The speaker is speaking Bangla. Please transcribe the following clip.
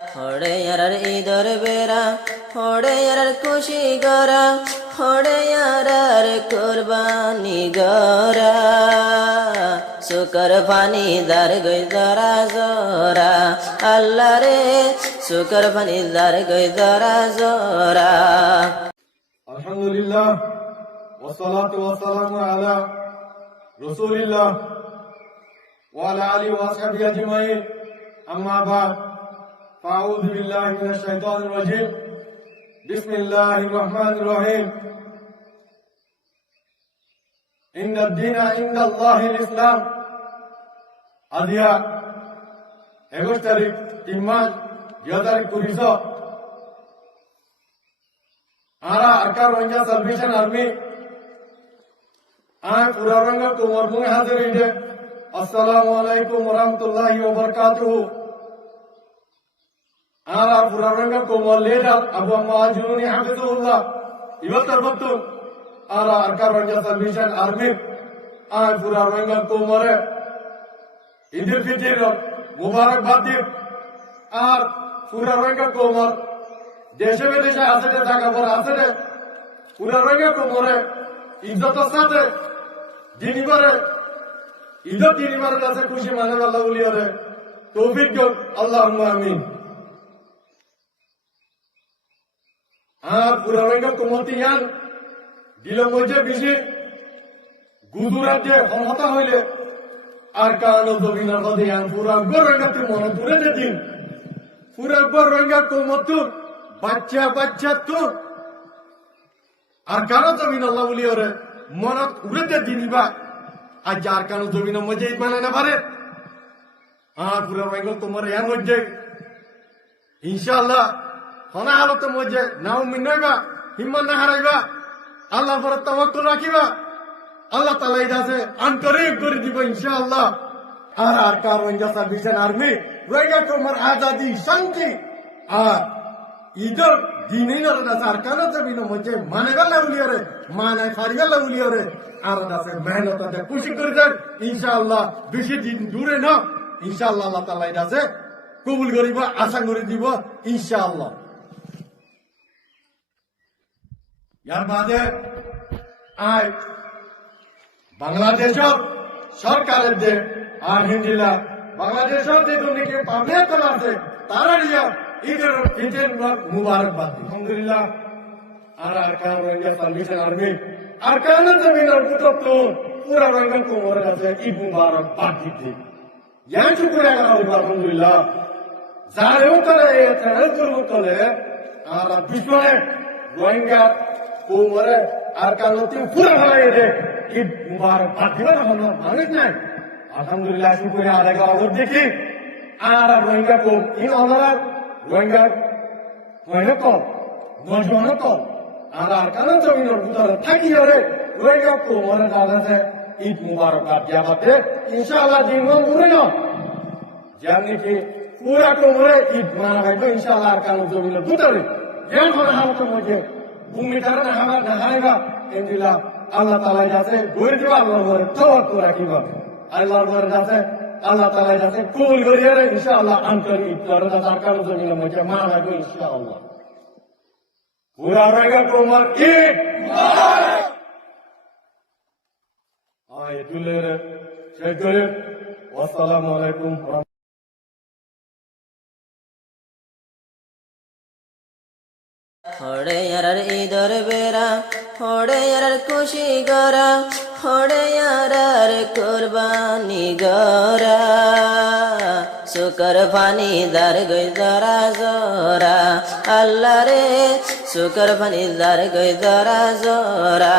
হড়ে আর ঈদর বেড়া হড়ে আর খুশি গরা হড়ে আর কুরবানি গরা শুকর ফানি দার গই দরা জরা আল্লাহ রে শুকর ফানি দার গই দরা জরা। আলহামদুলিল্লাহ ওয়াসসালাতু ওয়াসসালামু আলা রাসূলিল্লাহ ওয়া আলা আলিহি ওয়া সাহবিহি আজমাইন আম্মা বাদ فأعوذ بالله من الشيطان الرجيم بسم الله الرحمن الرحيم إن الدين عند الله الإسلام আদিয়া 11 তারিখ 3 মাস 2020 आरा आकार रंगा सल्वेशन आर्मी पूरा रंगा को मरमुंग हाजिर इंडे अस्सलामु अलैकुम वरहमतुल्लाहि वबरकातुहू आरा पूरा रंगा को लेडर अबू माजुनी हाफिजुल्लाह इवतर बत्तु आरा आकार रंगा सल्वेशन आर्मी पूरा रंगा को मरे ईदुल फितर मुबारक बादी और पूरा रंगा को मर देशे विदेशे আছে টাকা পর আছে পুরা রঙে কোমরে ইজ্জতের সাথে দিনবারে ইজ্জত দিনবারে কাছে খুশি মানে আল্লাহ বলিয়ারে তৌফিক দাও আল্লাহুম্মা আমিন। পুরা রঙে কোমতি ইয়ান দিল মজে বিশি গুজরাটে হতা হইলে আর কানো জমিনার মধ্যে ইয়ান পুরা রঙে মন দূরে দিন পুরা রঙে কোমতুর বাচ্চা বাচ্চা তো আর কারো জমিন আল্লাহ বলি ওরে মনত উড়েতে দিনিবা আর যার কারো জমিন মজে মানে না পারে আর পুরো বেঙ্গল তোমার এর মধ্যে ইনশাআল্লাহ হনা হালত মজে নাও মিনাইবা হিম্মত না হারাইবা আল্লাহ পর তাওয়াক্কুল রাখিবা আল্লাহ তাআলা ইদাসে আন্তরিক করে দিব ইনশাআল্লাহ। আর কারো ইনজা সার্ভিসের আর্মি রইগা তোমার আজাদি শান্তি আর इधर दीनी नरदा सरकार जमीन मुझे मानेगा लाउलियरे माने फारिगा लाउलियरे आरदा से मेहनत से खुशी कर दे इंशाअल्लाह बेशी दिन दूरे ना इंशाअल्लाह अल्लाह ताआला इदा से कबूल करिबा आशा करि দিব इंशाअल्लाह। यार बादे आय बांग्लादेश सरकारेर दे आलহামদুলিল্লাহ বাংলাদেশের যে দুনিয়াকে পাবলিক আছে তারা নিয়া ঈদের ফিতর মুবারকবাদ আলহামদুলিল্লাহ। আর আরকান রঙ্গা সার্ভিসের আর্মি আরকান জমিনের পুত্র পুরা রঙ্গন কোমরের কাছে ঈদ মুবারকবাদ দিতে ইয়ান শুকরিয়া করা আলহামদুলিল্লাহ যারেও করে এতে জুলুম করে আর বিশ্বনে রঙ্গা কোমরে আরকান তিন পুরা ভালাই দে ঈদ মুবারকবাদ দিবা না মানুষ নাই আলহামদুলিল্লাহ শুকরিয়া আদায় করা দেখি আর রঙ্গা কোম ইন অনার রোহিঙ্গা কম নজওয়ান কম আর কারণ জমিনের ভিতরে থাকি রে রোহিঙ্গা কোমরে দাদাছে ঈদ মুবারকবাদ দিয়াতে ইনশাআল্লাহ দিন মুরে না যেমনি কি পুরা কোমরে ঈদ মানাইবে ইনশাআল্লাহ আর কারণ জমিনের ভিতরে যেন কোন হালত মধ্যে ভূমি তারা না হারা না হারাইবা ইনশাআল্লাহ আল্লাহ তাআলা যাতে গড়ে দিবা আল্লাহর ঘরে তাওয়াক্কুল রাখিবা আল্লাহর ঘরে যাতে আল্লাহ তাআলা যাতে কবুল করিয়া রে ইনশাআল্লাহ আন্তরিক দরজা সরকার জমিনে মধ্যে মানাবে ইনশাআল্লাহ। পুরা রঙা কোমর ঈদ মুবারক আয় দুলের শেষ করে আসসালামু আলাইকুম। হড়ে আর ঈদর বেড়া হড়ে আর খুশি গরা হড়ে আর কুরবানি গরা শুকর ফানি দার গই দরা জরা আল্লাহ রে শুকর ফানি দার গই দরা জরা।